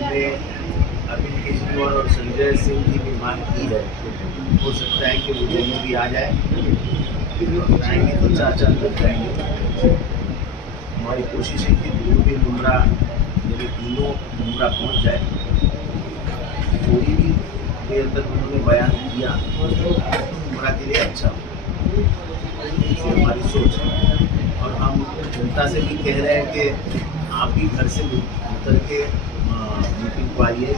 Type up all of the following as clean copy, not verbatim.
हमने अरविंद केजरीवाल और संजय सिंह की भी मांग की है। हो सकता है कि वो दोनों भी आ जाए, आएंगे तो 4 लोग जाएंगे। हमारी कोशिश है कि दूर भी मुमरा मेरे तीनों मुमरा पहुँच जाए। थोड़ी भी देर तक उन्होंने बयान दिया मुमरा के लिए अच्छा हो, ये हमारी सोच है। और हम जनता से भी कह रहे हैं कि आप भी घर से उतर के मीटिंग को आइए।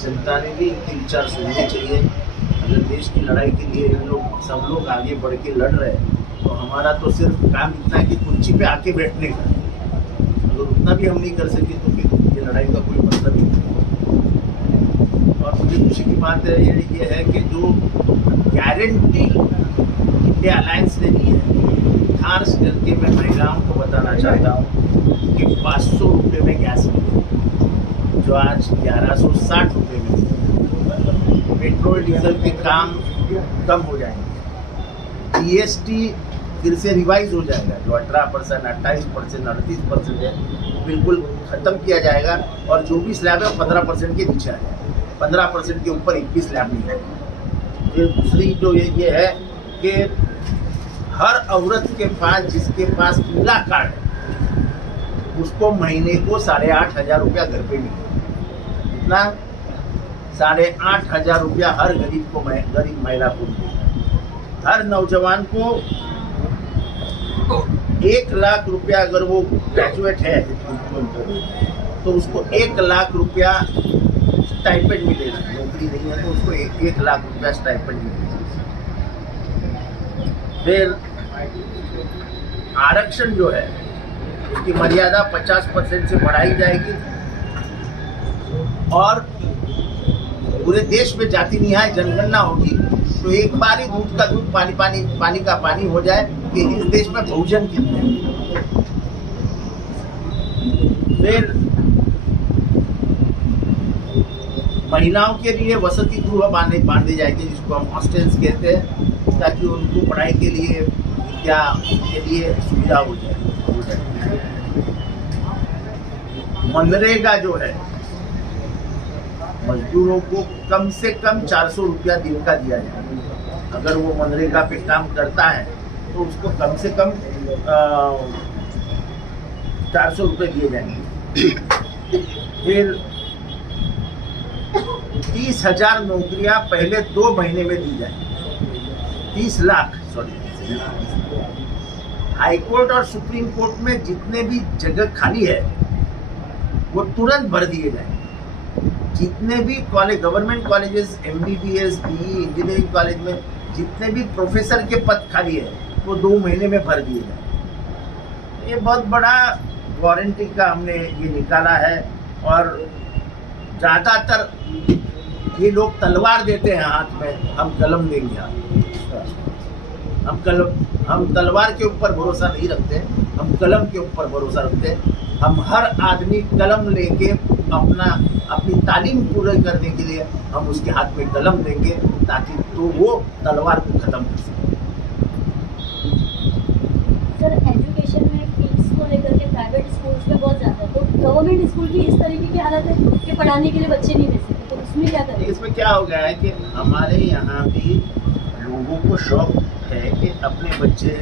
जनता ने भी इनके विचार सुनने चाहिए। अगर देश की लड़ाई के लिए सब लोग आगे बढ़ के लड़ रहे हैं तो हमारा तो सिर्फ काम इतना है कि कुर्सी पे आके बैठने का। अगर उतना भी हम नहीं कर सके तो फिर ये लड़ाई का कोई मतलब ही नहीं। और मुझे खुशी की बात ये है कि जो गारंटी इंडिया अलायंस ने दी है, खास करके मैं महिलाओं को बताना चाहता हूँ कि 500 रुपये में गैस मिले, जो आज 1160 रुपये में मिले। पेट्रोल डीजल के काम कम हो जाएंगे। जीएसटी फिर से रिवाइज हो जाएगा, जो 18%, 28%, 38% है, बिल्कुल ख़त्म किया जाएगा। और जो भी स्लैब है 15% के नीचे आ जाएगा, 15% के ऊपर 21 स्लैब नहीं है। फिर दूसरी जो ये है कि हर औरत के पास, जिसके पास पीला कार्ड है, उसको महीने को 8,500 रुपया घर पे मिले। इतना 8,500 रुपया हर गरीब महिला को मिले। हर नौजवान को 1 लाख रुपया, अगर वो ग्रेजुएट है तो उसको 1 लाख रुपया स्टाइपेंड मिलेगा। नौकरी नहीं है तो उसको 1 लाख रुपया स्टाइपेंड मिलेगा। फिर आरक्षण जो है उसकी मर्यादा 50% से बढ़ाई जाएगी। और पूरे देश में जाति न्याय जनगणना होगी तो एक बार ही दूध का दूध, पानी का पानी हो जाए कि इस देश में बहुजन कितने हैं। फिर महिलाओं के लिए वसति गृह बांधे जाएंगे, जिसको हम हॉस्टल्स कहते हैं, ताकि उनको पढ़ाई के लिए, विद्या के लिए सुविधा हो जाए। मनरेगा जो है, मजदूरों को कम से कम 400 रुपया दिन का दिया जाए। अगर वो मनरेगा पे काम करता है तो उसको कम से कम 400 रुपये दिए जाएंगे। फिर 30,000 नौकरियां पहले 2 महीने में दी जाएंगी। 30 लाख, सॉरी, हाईकोर्ट और सुप्रीम कोर्ट में जितने भी जगह खाली है वो तुरंत भर दिए जाएंगे। जितने भी college, government colleges, MBBS, BE, engineering college में जितने भी प्रोफेसर के पद खाली है वो 2 महीने में भर दिए जाएंगे। ये बहुत बड़ा वारंटी का हमने ये निकाला है। और ज़्यादातर ये लोग तलवार देते हैं हाथ में, हम कलम देंगे। हम तलवार के ऊपर भरोसा नहीं रखते, हम कलम के ऊपर भरोसा रखते हैं। हम हर आदमी कलम लेके अपनी तालीम पूरी करने के लिए हम उसके हाथ में कलम देंगे, ताकि तो वो तलवार को खत्म कर सके। सर, एजुकेशन में फीस को लेकर के प्राइवेट स्कूल्स में बहुत ज़्यादा है, तो गवर्नमेंट स्कूल की इस तरीके की हालत है कि पढ़ाने के लिए बच्चे नहीं दे सकते, तो उसमें क्या करें? इसमें क्या हो गया है कि हमारे यहाँ भी लोगों को शौक है कि अपने बच्चे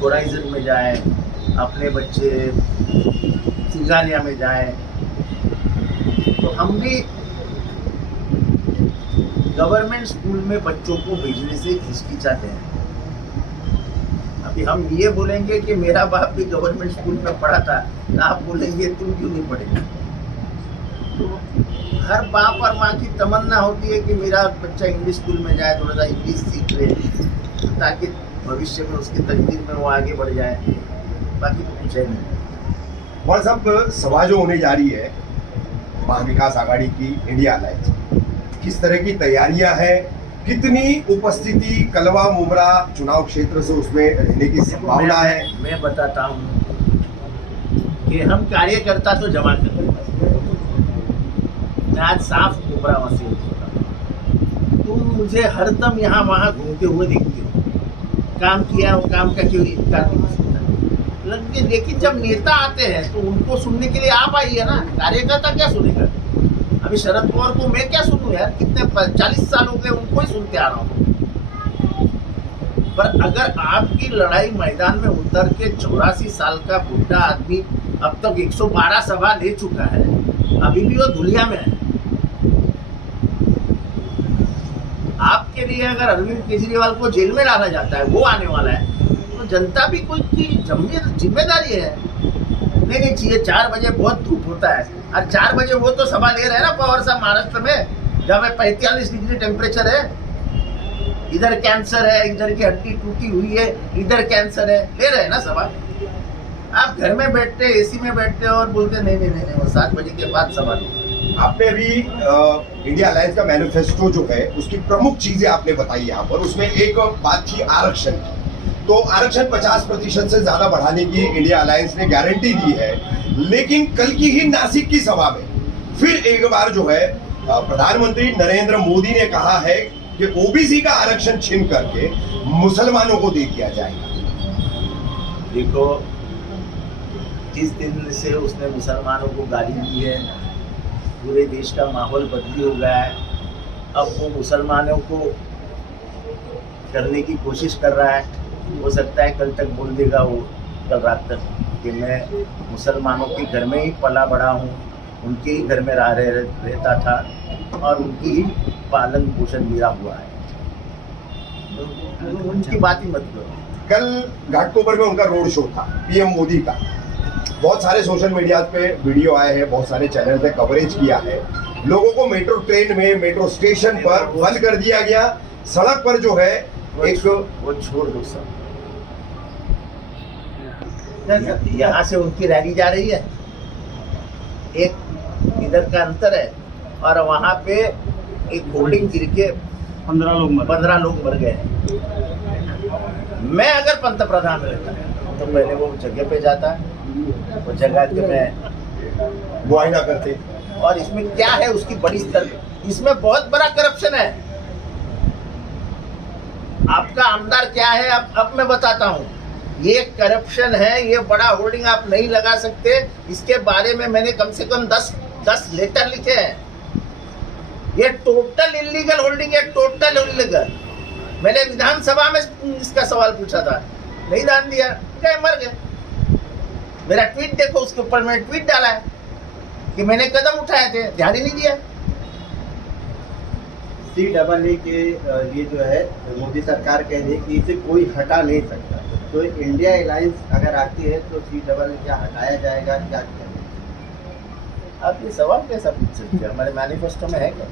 होराइजन में जाए, अपने बच्चे सिंगानिया में जाए। तो हम भी गवर्नमेंट स्कूल में बच्चों को भेजने से हिचकिचाते हैं। अभी हम ये बोलेंगे कि मेरा बाप भी गवर्नमेंट स्कूल में पढ़ा था, तो आप बोलेंगे तुम क्यों नहीं पढ़े। तो हर बाप और माँ की तमन्ना होती है कि मेरा बच्चा इंग्लिश स्कूल में जाए, थोड़ा सा इंग्लिश सीख ले, ताकि भविष्य में उसकी तकदीर में वो आगे बढ़ जाए। बाकी तो कुछ है नहीं। और सब सभा जो होने जा रही है महाविकास आघाड़ी की, इंडिया अलायंस, किस तरह की तैयारियां हैं, कितनी उपस्थिति कलवा मुमरा चुनाव क्षेत्र से उसमें रहने की संभावना है? मैं बताता हूँ कि हम कार्यकर्ता तो जमा करते हैं। मैं आज साफ मुमरा वहाँ से होता, तुम मुझे हरदम यहाँ वहाँ घूमते हुए देखते हो। काम किया, वो काम का क्यों इनकार नहीं हो सकता। लेकिन जब नेता आते हैं तो उनको सुनने के लिए आप आइए ना, कार्यकर्ता क्या सुनेगा? अभी शरद पवार को मैं क्या सुनूं यार, कितने 40 साल हो गए उनको ही सुनते आ रहा हूँ। पर अगर आपकी लड़ाई मैदान में उतर के 84 साल का बुढ़ा आदमी अब तक 112 सभा ले चुका है, अभी भी वो धुलिया में है। आपके लिए अगर अरविंद केजरीवाल को जेल में डाला जाता है, वो आने वाला है, तो जनता भी कोई की जिम्मेदारी है। नहीं चाहिए 4 बजे बहुत धूप होता है, और 4 बजे वो तो सभा ले रहे हैं ना पवार साहब महाराष्ट्र में, जहाँ में 45 डिग्री टेम्परेचर है। इधर कैंसर है, इधर की हड्डी टूटी हुई है, इधर कैंसर है, ले रहे हैं ना सभा। आप घर में बैठते एसी में बैठते और बोलते नहीं, वो 7 बजे के बाद सभा लो। आपने अभी इंडिया अलायंस का मैनिफेस्टो जो है उसकी प्रमुख चीजें आपने बताई यहाँ पर, उसमें एक बात थी आरक्षण की। तो आरक्षण 50% से ज्यादा बढ़ाने की इंडिया अलायंस ने गारंटी दी है, लेकिन कल की ही नासिक की सभा में फिर एक बार जो है प्रधानमंत्री नरेंद्र मोदी ने कहा है कि ओबीसी का आरक्षण छीन करके मुसलमानों को दे दिया जाएगा। देखो, जिस दिन से उसने मुसलमानों को गाली दी है, पूरे देश का माहौल बदली हो गया है। अब वो मुसलमानों को करने की कोशिश कर रहा है। हो सकता है कल तक बोल देगा वो, कल रात तक, कि मैं मुसलमानों के घर में ही पला बड़ा हूँ, उनके ही घर में रहता था और उनकी ही पालन पोषण मेरा हुआ है। तो उनकी बात ही मत करो। कल घाटकोपर में उनका रोड शो था पीएम मोदी का, बहुत सारे सोशल मीडिया पे वीडियो आए हैं, बहुत सारे चैनल पे कवरेज किया है। लोगों को मेट्रो ट्रेन में, मेट्रो स्टेशन पर बंद कर दिया गया। सड़क पर जो है एक वो छोड़ दो सब, यहाँ से उनकी रैली जा रही है, एक इधर का अंतर है, और वहाँ पे एक होर्डिंग गिर के 15 लोग मर गए। मैं अगर पंतप्रधान रहता तो पहले वो जगह पे जाता, वो जगह के मैं मुआयना करते। और इसमें क्या है उसकी बड़ी स्तर, इसमें बहुत बड़ा करप्शन है। आपका आमदार क्या है अब मैं बताता हूँ। ये करप्शन है, ये बड़ा होर्डिंग आप नहीं लगा सकते। इसके बारे में मैंने कम से कम 10 लेटर लिखे हैं। ये टोटल इलीगल होल्डिंग है, टोटल इलीगल। मैंने विधानसभा में इसका सवाल पूछा था, नहीं ध्यान दिया, गए मर गए। मेरा ट्वीट देखो, उसके ऊपर मैंने ट्वीट डाला है कि मैंने कदम उठाए थे, ध्यान ही नहीं दिया। CEE के लिए जो है मोदी सरकार कह रही है कि इसे कोई हटा नहीं सकता। तो इंडिया अलायंस अगर आती है तो CEE क्या हटाया जाएगा, क्या किया? आप ये सवाल कैसा पूछ सकते हैं? हमारे मैनिफेस्टो में है क्या?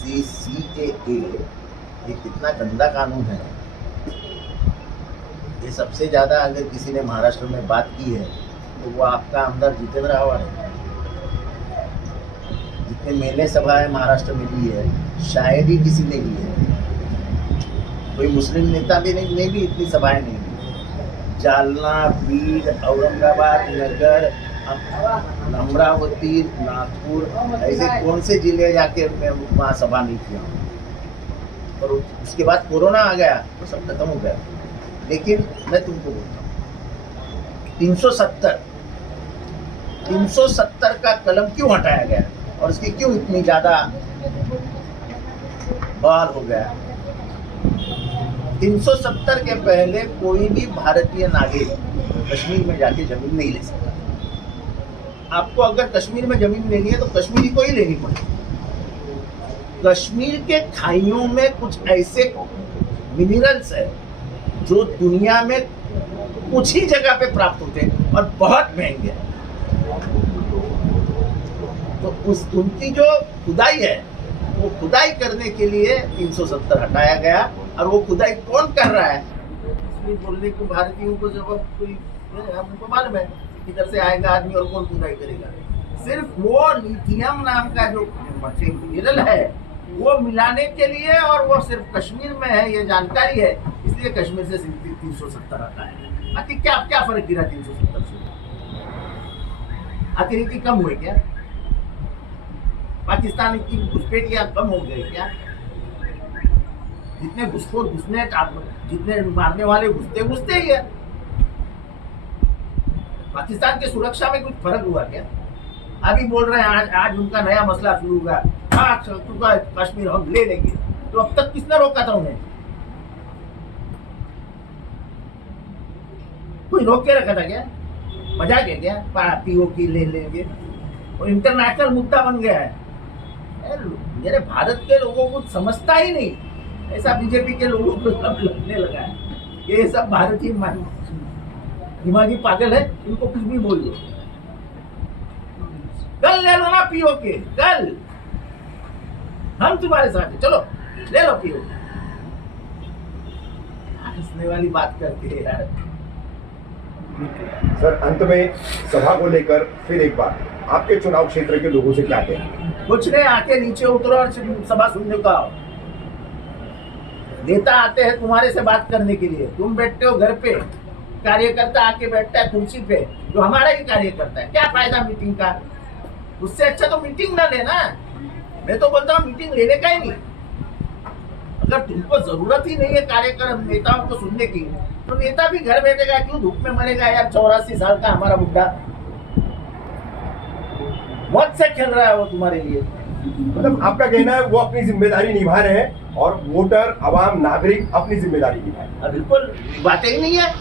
CAA ये कितना गंदा कानून है। ये सबसे ज़्यादा अगर किसी ने महाराष्ट्र में बात की है तो वो आपका आमदार जितेंद्र आव्हाड है। जितने मेले सभाएं महाराष्ट्र में ली है, शायद ही किसी ने ली है। कोई मुस्लिम नेता भी नहीं, ने भी इतनी सभाएं नहीं ली। जालना, बीड, औरंगाबाद, नगर, अमरावती, नागपुर, ऐसे कौन से जिले जाके मैं वहाँ सभा नहीं किया। और उसके बाद कोरोना आ गया तो सब खत्म हो गया। लेकिन मैं तुमको बोलता हूँ 370 का कलम क्यों हटाया गया और उसकी क्यों इतनी ज्यादा बहाल हो गया? 370 के पहले कोई भी भारतीय नागरिक कश्मीर में जाके जमीन नहीं ले सकता। आपको अगर कश्मीर में जमीन लेनी है तो कश्मीरी को ही लेनी पड़ेगी। कश्मीर के खाइयों में कुछ ऐसे मिनरल्स है जो दुनिया में कुछ ही जगह पे प्राप्त होते हैं और बहुत महंगे हैं। तो उनकी जो खुदाई है वो खुदाई करने के लिए 370 हटाया गया। और वो खुदाई कौन कर रहा है? कश्मीर बोलने को भारतीयों को जब कोई हमको मालूम है किधर से आएगा आदमी और कौन खुदाई करेगा। सिर्फ वो लिथियम नाम का जो मिनरल है वो मिलाने के लिए, और वो सिर्फ कश्मीर में है, ये जानकारी है, इसलिए कश्मीर से 370 आता है। बाकी क्या फर्क गिरा 370 से? आखिर इनकी कम हुए क्या? पाकिस्तान की घुसपैठियां कम हो गए क्या? जितने घुसखोर घुसने, जितने मारने वाले घुसते ही है। पाकिस्तान की सुरक्षा में कुछ फर्क हुआ क्या? अभी बोल रहे हैं आज उनका नया मसला शुरू हुआ, कश्मीर हम ले लेंगे। तो अब तक किसने रोका था उन्हें? कोई रोक के रखा था क्या? मजाक है क्या? पीओके ले लेंगे, और इंटरनेशनल मुद्दा बन गया है। मेरे भारत के लोगों को समझता ही नहीं, ऐसा बीजेपी के लोगों को सब लगने लगा है। ये सब भारतीय दिमागी पागल है, इनको कुछ भी बोल दो। कल ले लो ना पीओके, कल हम तुम्हारे साथ हैं, चलो ले लो पीओके। हंसने वाली बात करते हैं यार। सर, अंत में सभा को लेकर फिर एक बार आपके चुनाव क्षेत्र के लोगों से क्या कहें? कुछ नहीं, आके नीचे उतरो और सभा सुनने को आओ। नेता आते हैं तुम्हारे से बात करने के लिए, तुम बैठते हो घर पे, कार्यकर्ता आके बैठता है कुर्सी पे जो हमारा ही कार्यकर्ता है। क्या फायदा मीटिंग का? उससे अच्छा तो मीटिंग ना लेना। मैं तो बोलता हूँ मीटिंग लेने का ही नहीं। अगर तुमको जरूरत ही नहीं है कार्यकर्ता नेताओं को सुनने की, तो नेता भी घर बैठेगा, क्यों धूप में मरेगा यार? 84 साल का हमारा बुढ़ा मौत से खेल रहा है वो तुम्हारे लिए। मतलब आपका कहना है वो अपनी जिम्मेदारी निभा रहे हैं और वोटर, आवाम, नागरिक अपनी जिम्मेदारी निभाए। बिल्कुल, बातें ही नहीं है।